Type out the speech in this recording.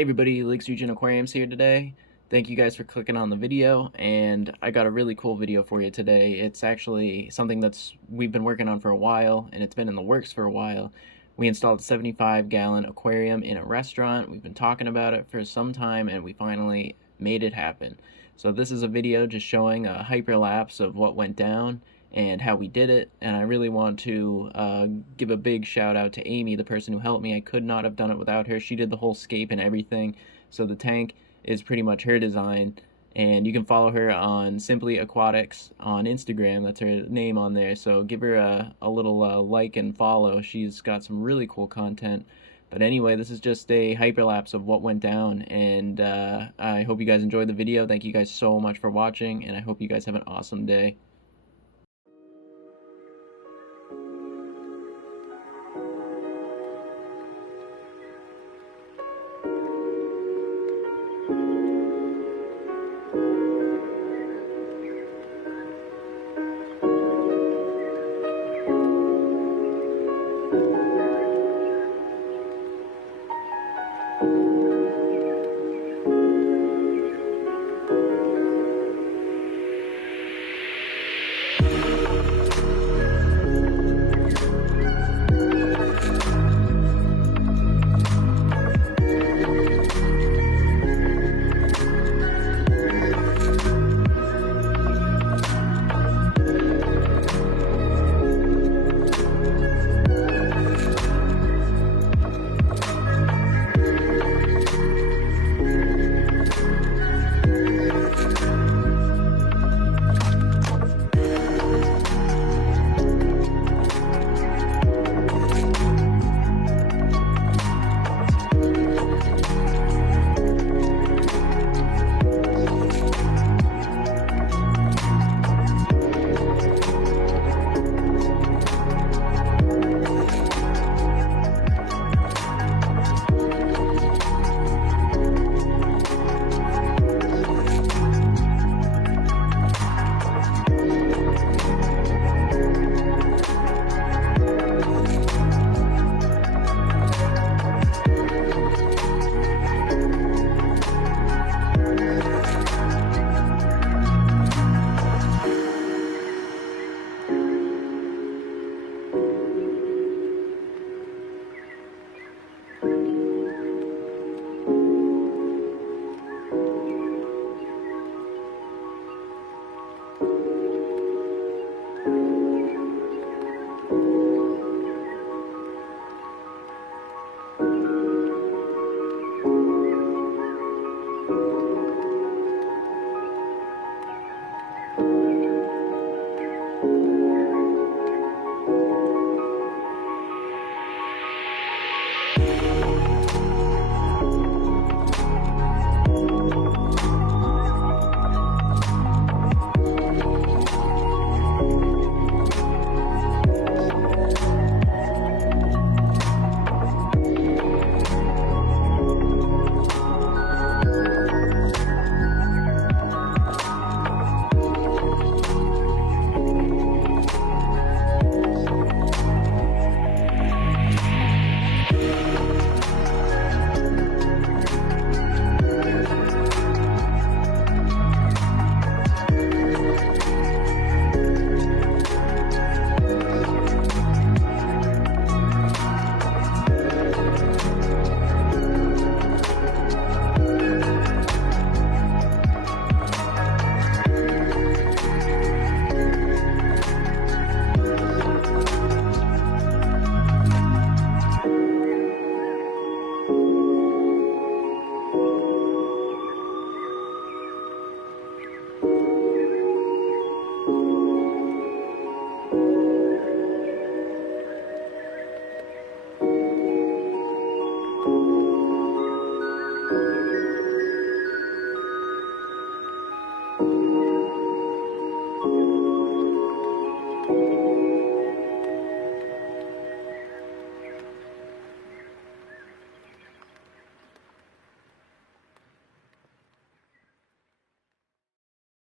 Hey everybody, Lakes Region Aquariums here today. Thank you guys for clicking on the video, and I got a really cool video for you today. It's actually something we've been working on for a while, and it's been in the works for a while. We installed a 75-gallon aquarium in a restaurant. We've been talking about it for some time, and we finally made it happen. So this is a video just showing a hyperlapse of what went down and how we did it, and I really want to give a big shout out to Amy, the person who helped me. I could not have done it without her. She did the whole scape and everything, so the tank is pretty much her design, and you can follow her on Simply Aquatics on Instagram. That's her name on there, so give her a little like and follow. She's got some really cool content. But anyway, this is just a hyperlapse of what went down, and I hope you guys enjoyed the video. Thank you guys so much for watching, and I hope you guys have an awesome day.